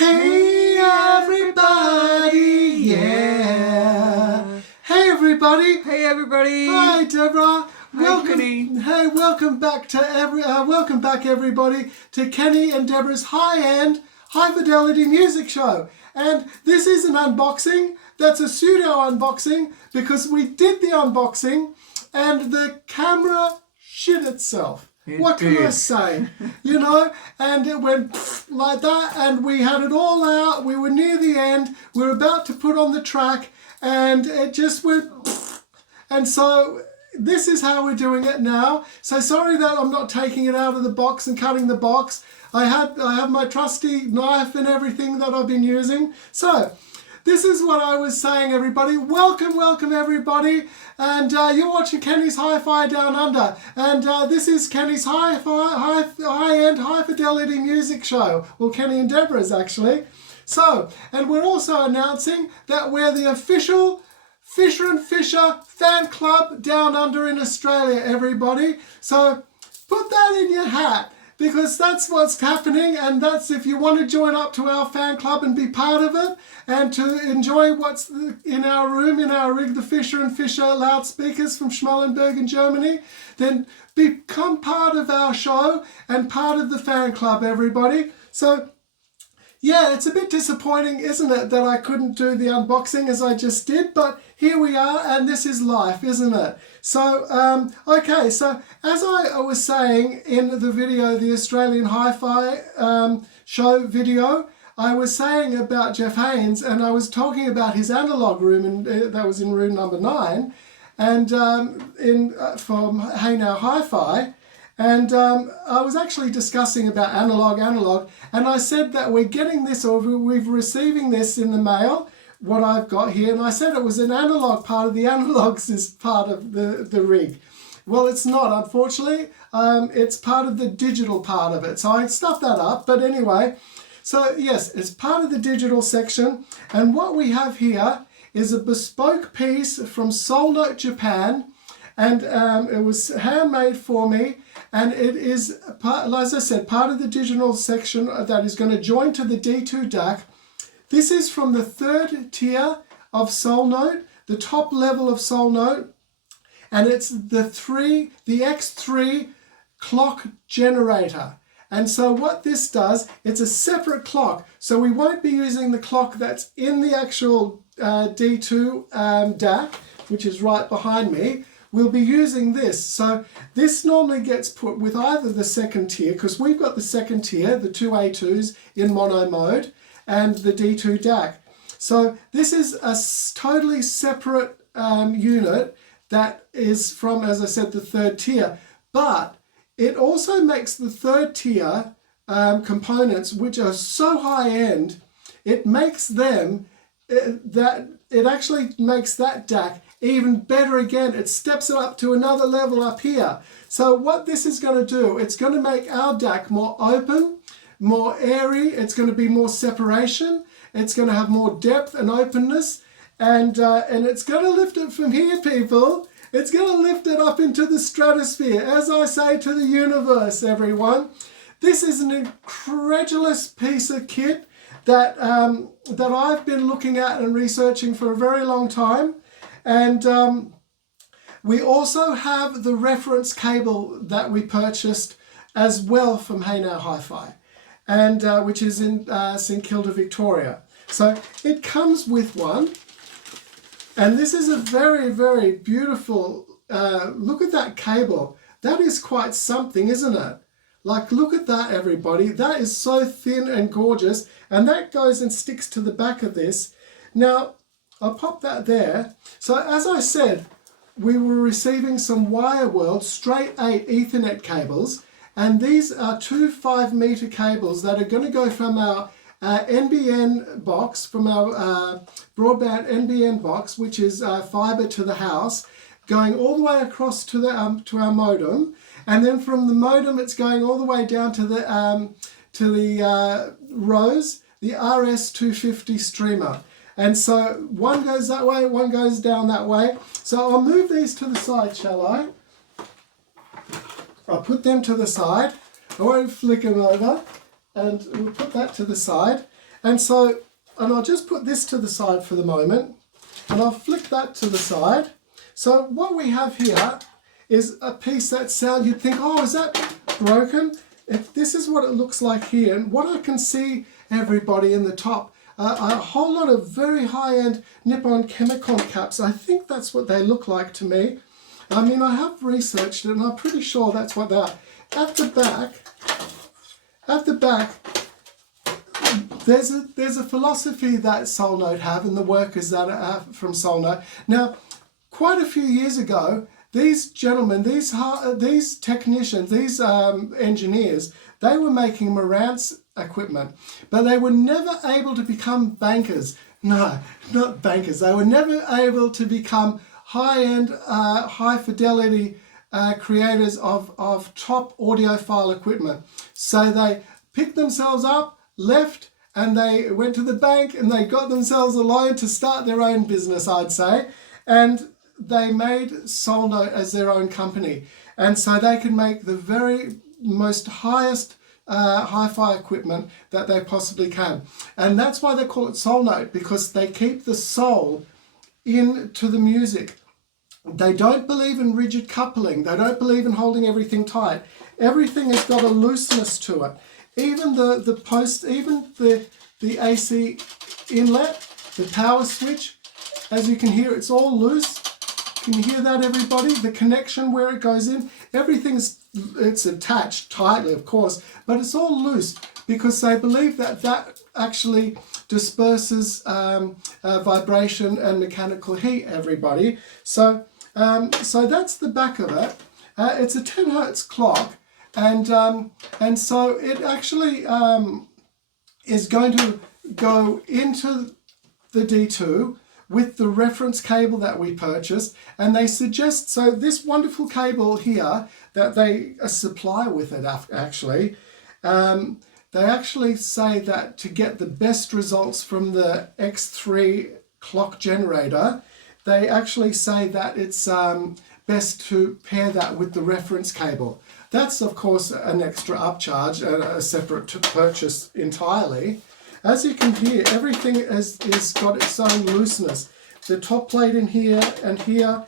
Hey everybody, yeah. Hey everybody. Hey everybody. Hi Deborah. Hi Kenny. Hey, welcome back everybody to Kenny and Deborah's high-end, high-fidelity music show. And this is an unboxing. That's a pseudo unboxing because we did the unboxing and the camera shit itself. What can I say? You know, and it went like that, and we had it all out. We were near the end. We were about to put on the track, and it just went. And so this is how we're doing it now. So sorry that I'm not taking it out of the box and cutting the box. I have my trusty knife and everything that I've been using. So this is what I was saying, everybody. Welcome everybody. And you're watching Kenny's Hi-Fi Down Under. And this is Kenny's high-end, high-fidelity music show. Well, Kenny and Deborah's, actually. So, and we're also announcing that we're the official Fisher and Fisher fan club down under in Australia, everybody. So put that in your hat, because that's what's happening, and that's if you want to join up to our fan club and be part of it and to enjoy what's in our room, in our rig, the Fisher and Fisher loudspeakers from Schmallenberg in Germany, then become part of our show and part of the fan club, everybody. So yeah, it's a bit disappointing, isn't it, that I couldn't do the unboxing as I just did, but here we are, and this is life, isn't it? So, okay, so as I was saying in the video, the Australian Hi-Fi show video, I was saying about Jeff Haynes, and I was talking about his analog room, and that was in room number 9, and from Hey Now Hi-Fi. And I was actually discussing about analog, and I said that we're getting this, or we're receiving this in the mail, what I've got here, and I said it was an analog part of the analogs is part of the rig. Well, it's not, unfortunately. It's part of the digital part of it, so I stuffed that up, but anyway. So yes, it's part of the digital section, and what we have here is a bespoke piece from Soulnote, Japan, and it was handmade for me, and it is, as I said, part of the digital section that is going to join to the D2 DAC. This is from the 3rd tier of Soulnote, the top level of Soulnote, and it's the X3 clock generator. And so what this does, it's a separate clock. So we won't be using the clock that's in the actual D2 DAC, which is right behind me. We'll be using this. So this normally gets put with either the 2nd tier, because we've got the 2nd tier, the 2 A2s in mono mode, and the D2 DAC. So this is a totally separate unit that is from, as I said, the 3rd tier. But it also makes the 3rd tier components, which are so high end, it makes them, it actually makes that DAC even better again. It steps it up to another level up here. So what this is going to do, it's going to make our DAC more open, more airy, it's going to be more separation, it's going to have more depth and openness, and it's going to lift it from here, people. It's going to lift it up into the stratosphere, as I say, to the universe, everyone. This is an incredulous piece of kit that I've been looking at and researching for a very long time. And we also have the reference cable that we purchased as well from Hey Now Hi-Fi, and which is in St Kilda, Victoria. So it comes with one, and this is a very, very beautiful, look at that cable. That is quite something, isn't it? Like, look at that, everybody. That is so thin and gorgeous, and that goes and sticks to the back of this. Now, I'll pop that there. So as I said, we were receiving some WireWorld straight 8 Ethernet cables, and these are 2 5-meter cables that are going to go from our NBN box, from our broadband NBN box, which is fiber to the house, going all the way across to our modem, and then from the modem it's going all the way down to the Rose, the RS250 streamer. And so one goes that way, one goes down that way. So I'll move these to the side, shall I? I'll put them to the side. I won't flick them over. And we'll put that to the side. And I'll just put this to the side for the moment, and I'll flick that to the side. So what we have here is a piece that sound, you'd think, oh, is that broken? This is what it looks like here. And what I can see, everybody, in the top, a whole lot of very high-end Nippon Chemicon caps. I think that's what they look like to me. I mean, I have researched it, and I'm pretty sure that's what they are. At the back, there's a philosophy that Soulnote have, and the workers that are from Soulnote. Now, quite a few years ago, these gentlemen, these technicians, these engineers, they were making Marantz equipment, but they were never able to become bankers. No, not bankers. They were never able to become high-end, high-fidelity creators of top audiophile equipment. So they picked themselves up, left, and they went to the bank, and they got themselves a loan to start their own business, I'd say. And they made Soulnote as their own company. And so they could make the very most highest hi-fi equipment that they possibly can. And that's why they call it Soulnote, because they keep the soul into the music. They don't believe in rigid coupling. They don't believe in holding everything tight. Everything has got a looseness to it. Even the AC inlet, the power switch, as you can hear, it's all loose. Can you hear that, everybody? The connection where it goes in, it's attached tightly, of course, but it's all loose because they believe that actually disperses vibration and mechanical heat, everybody. So that's the back of it. It's a 10 hertz clock, and so it actually is going to go into the D2 with the reference cable that we purchased, and they suggest, so this wonderful cable here that they supply with it actually, they actually say that to get the best results from the X3 clock generator, they actually say that it's best to pair that with the reference cable. That's of course an extra upcharge, a separate purchase entirely. As you can hear, everything is got its own looseness. The top plate in here and here,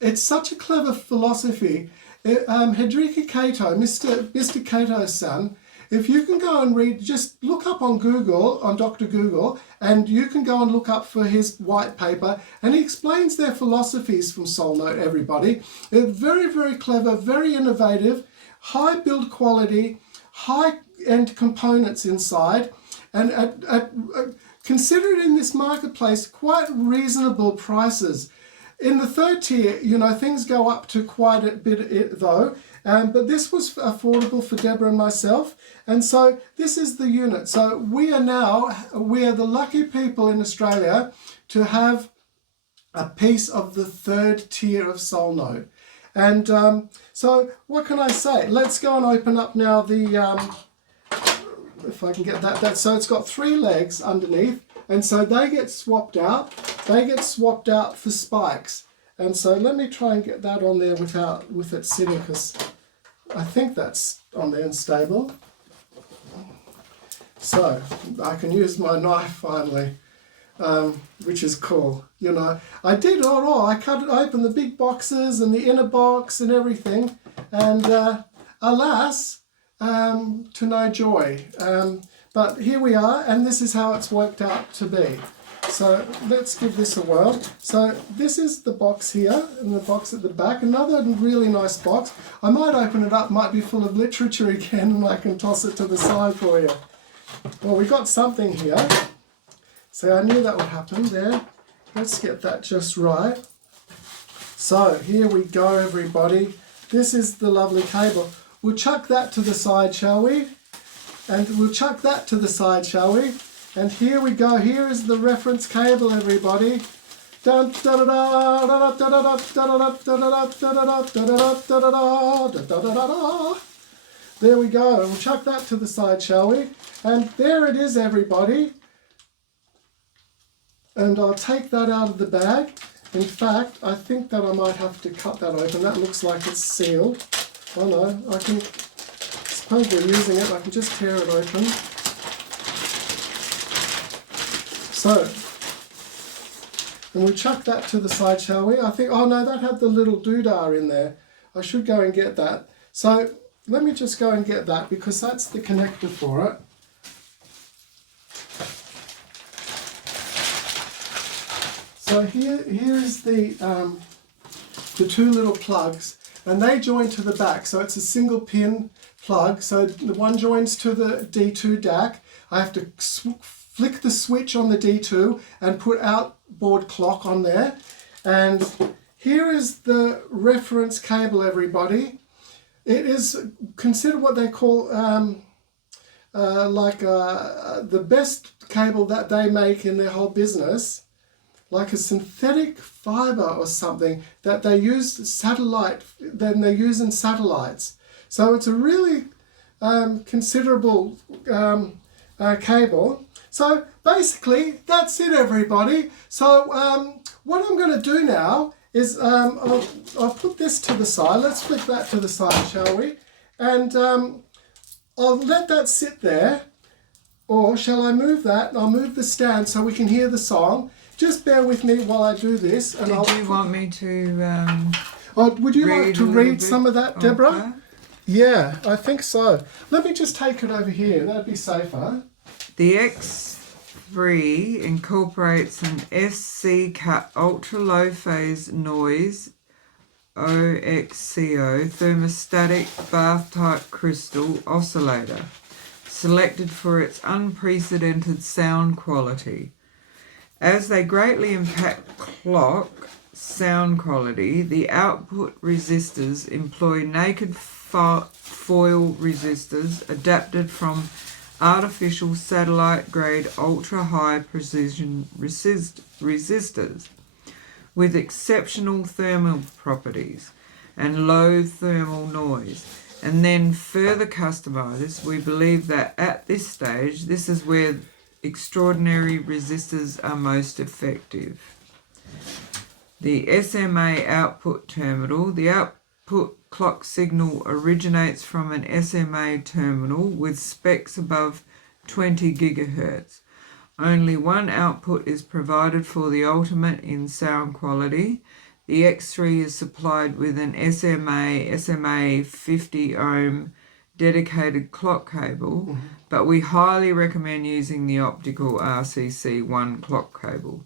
it's such a clever philosophy. Hedriki Kato, Mr. Kato's son, if you can go and read, just look up on Google, on Dr. Google, and you can go and look up for his white paper, and he explains their philosophies from Soulnote, everybody. They're very, very clever, very innovative, high build quality, high-end components inside, and considered in this marketplace quite reasonable prices. In the third tier, you know, things go up to quite a bit though, but this was affordable for Deborah and myself, and so this is the unit. So we are the lucky people in Australia to have a piece of the third tier of Soulnote. And so what can I say? Let's go and open up now the, if I can get that. So it's got 3 legs underneath, and so they get swapped out. They get swapped out for spikes. And so let me try and get that on there with it sitting, because I think that's on there and stable. So I can use my knife finally. Which is cool, you know. I did it all. I cut it open, the big boxes and the inner box and everything, and alas, to no joy. But here we are, and this is how it's worked out to be. So let's give this a whirl. So this is the box here, and the box at the back. Another really nice box. I might open it up, might be full of literature again, and I can toss it to the side for you. Well, we got something here. So I knew that would happen there. Let's get that just right. So here we go, everybody. This is the lovely cable. We'll chuck that to the side, shall we? And we'll chuck that to the side, shall we? And here we go. Here is the reference cable, everybody. There we go. We'll chuck that to the side, shall we? And there it is, everybody. And I'll take that out of the bag. In fact, I think that I might have to cut that open. That looks like it's sealed. Oh no, I suppose we're using it. I can just tear it open. So, and we'll chuck that to the side, shall we? I think, oh no, that had the little doodah in there. I should go and get that. So let me just go and get that because that's the connector for it. So here is the two little plugs, and they join to the back. So it's a single pin plug. So the one joins to the D2 DAC. I have to flick the switch on the D2 and put outboard clock on there. And here is the reference cable, everybody. It is considered what they call the best cable that they make in their whole business, like a synthetic fiber or something that they use they use in satellites. So it's a really considerable cable. So basically, that's it, everybody. So what I'm going to do now is I'll put this to the side. Let's flick that to the side, shall we? And I'll let that sit there. Or shall I move that? I'll move the stand so we can hear the song. Just bear with me while I do this. And Did you want me to would you like to read some of that, Deborah? that? Yeah, I think so. Let me just take it over here. That'd be safer. The X3 incorporates an SC cut ultra low phase noise OXCO thermostatic bath type crystal oscillator, selected for its unprecedented sound quality. As they greatly impact clock sound quality, the output resistors employ naked foil resistors adapted from artificial satellite grade ultra high precision resistors with exceptional thermal properties and low thermal noise. And then further customized, we believe that at this stage, this is where extraordinary resistors are most effective. The SMA output terminal. The output clock signal originates from an SMA terminal with specs above 20 gigahertz. Only one output is provided for the ultimate in sound quality. The X3 is supplied with an SMA 50 ohm dedicated clock cable, but we highly recommend using the optical RCC1 clock cable.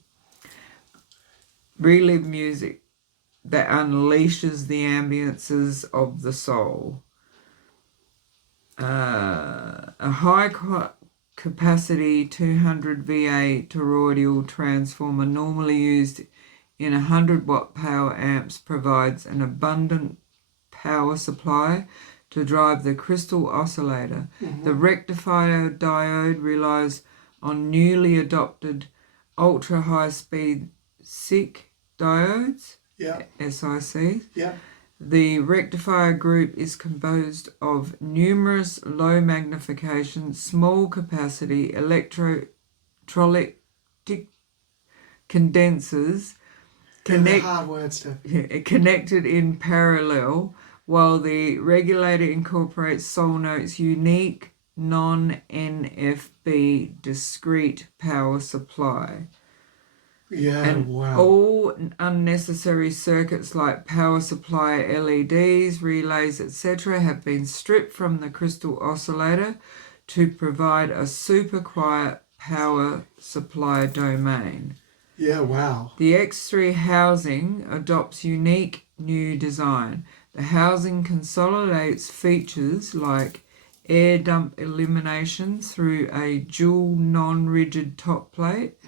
Relive music that unleashes the ambiences of the soul. A high capacity 200 VA toroidal transformer normally used in 100 watt power amps provides an abundant power supply to drive the crystal oscillator. The rectifier diode relies on newly adopted ultra high speed SiC diodes, SiC. Yeah. The rectifier group is composed of numerous low magnification, small capacity electrolytic condensers connected in parallel, while the regulator incorporates Soulnote's unique non-NFB discrete power supply. Yeah, And wow. all unnecessary circuits like power supply, LEDs, relays, etc. have been stripped from the crystal oscillator to provide a super quiet power supply domain. Yeah, wow. The X3 housing adopts unique new design. The housing consolidates features like air dump elimination through a dual non-rigid top plate,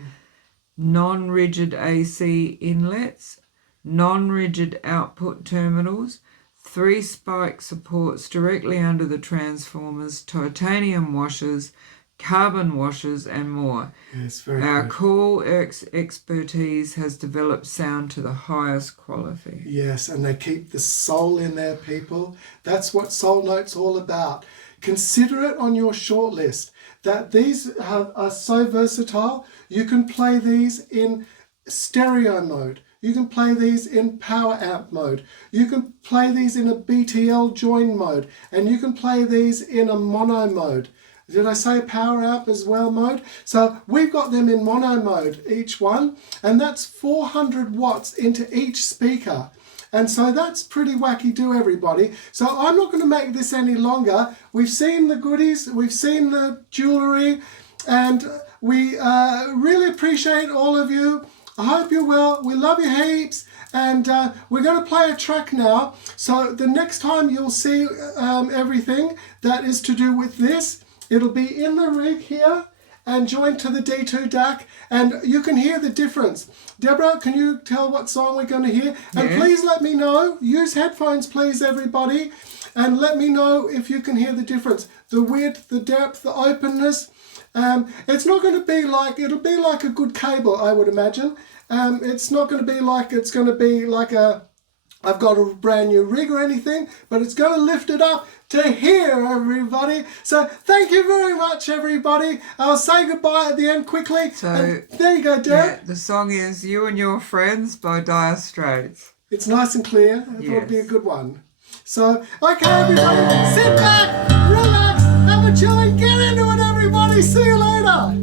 non-rigid AC inlets, non-rigid output terminals, 3 spike supports directly under the transformers, titanium washers, carbon washers, and more. Yes, very Our good. core expertise has developed sound to the highest quality. Yes, and they keep the soul in there, people. That's what Soulnote's all about. Consider it on your shortlist, that these are so versatile. You can play these in stereo mode. You can play these in power amp mode. You can play these in a BTL join mode. And you can play these in a mono mode. Did I say power amp as well mode? So we've got them in mono mode, each one, and that's 400 watts into each speaker. And so that's pretty wacky do, everybody. So I'm not going to make this any longer. We've seen the goodies, we've seen the jewellery, and we really appreciate all of you. I hope you're well. We love you heaps. And we're going to play a track now. So the next time you'll see everything that is to do with this, it'll be in the rig here and joined to the D2 DAC, and you can hear the difference. Deborah, can you tell what song we're going to hear? And please let me know. Use headphones, please, everybody. And let me know if you can hear the difference. The width, the depth, the openness. It's not going to be like, it'll be like a good cable, I would imagine. It's not going to be like, it's going to be like I've got a brand new rig or anything, but it's going to lift it up to here, everybody. So thank you very much, everybody. I'll say goodbye at the end quickly. So and there you go, Deb. Yeah, the song is You and Your Friends by Straits. It's nice and clear. I thought it'd be a good one. So, okay, everybody, sit back, relax, have a chill and get into it, everybody. See you later.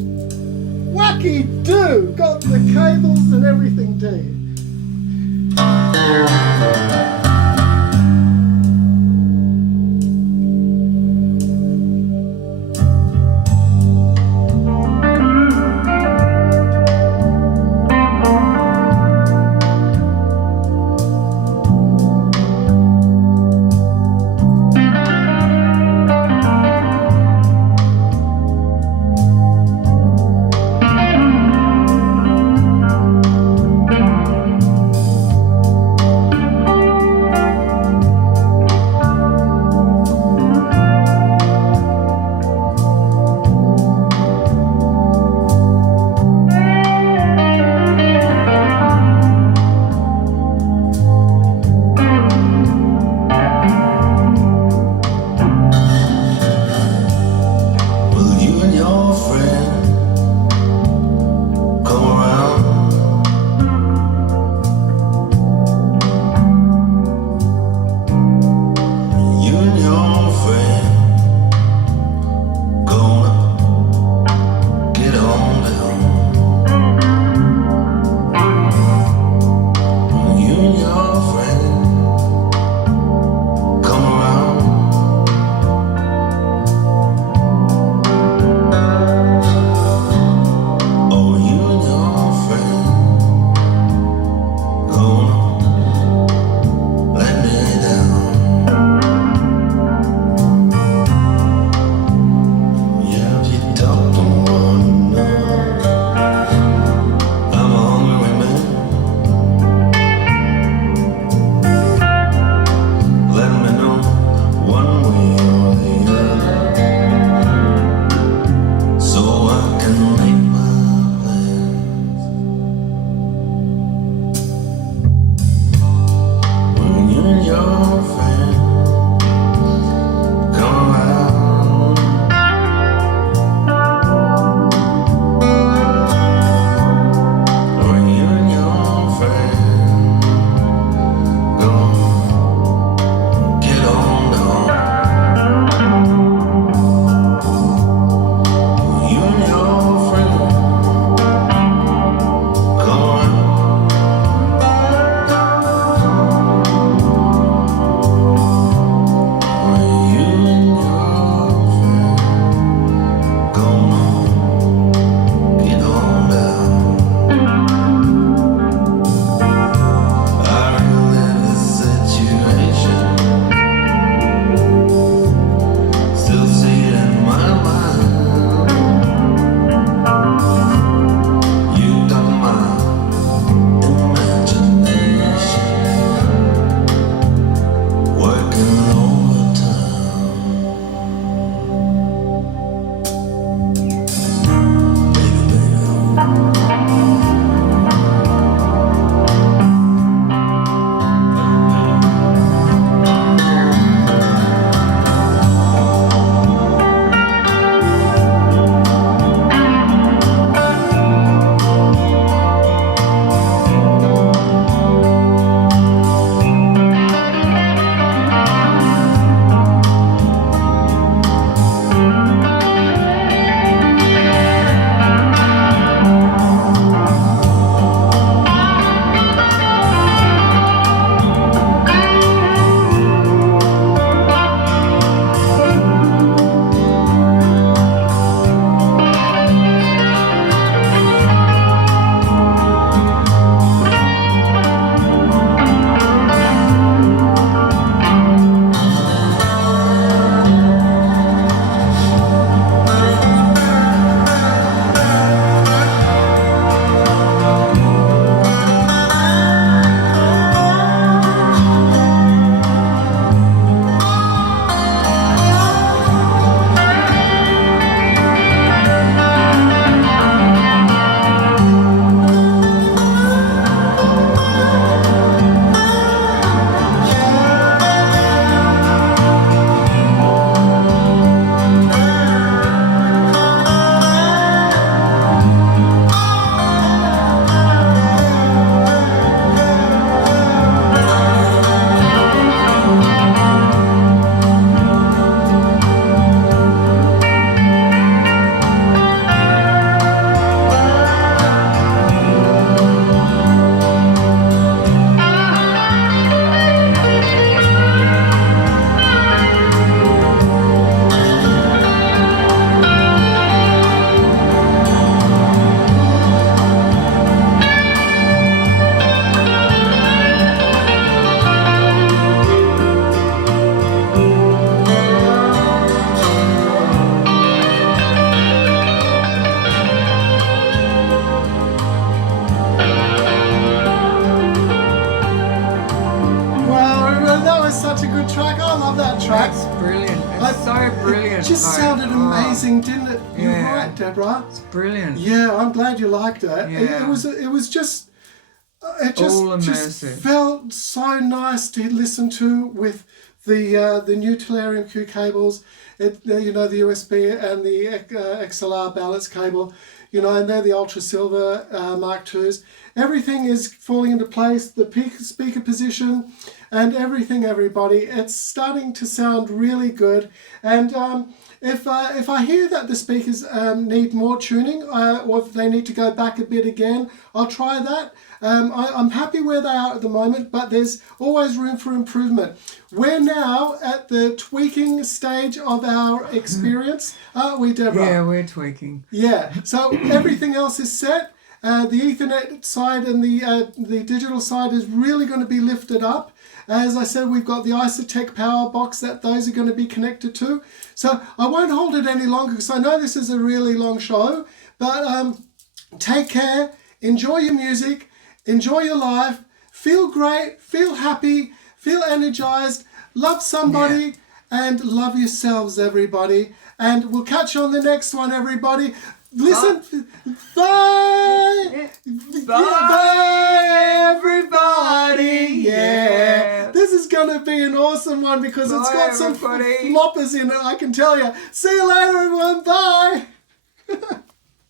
Wacky do. Got the cables and everything, do you? amazing, didn't it? You're Yeah. right, Deborah. It's brilliant. Yeah, I'm glad you liked it. Yeah. It was just it All just immersive. felt so nice to listen to with the new Tellurium Q cables. You know, the USB and the XLR balance cable. You know, and they're the Ultra Silver Mark IIs. Everything is falling into place. The peak speaker position and everything, everybody. It's starting to sound really good. And if I hear that the speakers need more tuning or if they need to go back a bit again, I'll try that. I'm happy where they are at the moment, but there's always room for improvement. We're now at the tweaking stage of our experience, aren't we, Deborah? Yeah, we're tweaking. Yeah, so everything else is set. The Ethernet side and the digital side is really going to be lifted up. As I said, we've got the Isotech power box that those are going to be connected to. So I won't hold it any longer because I know this is a really long show. But take care, enjoy your music, enjoy your life, feel great, feel happy, feel energized, love somebody, and love yourselves, everybody. And we'll catch you on the next one, everybody. Listen, bye, bye, everybody. Yeah, this is gonna be an awesome one because it's got some floppers in it. I can tell you. See you later, everyone. Bye.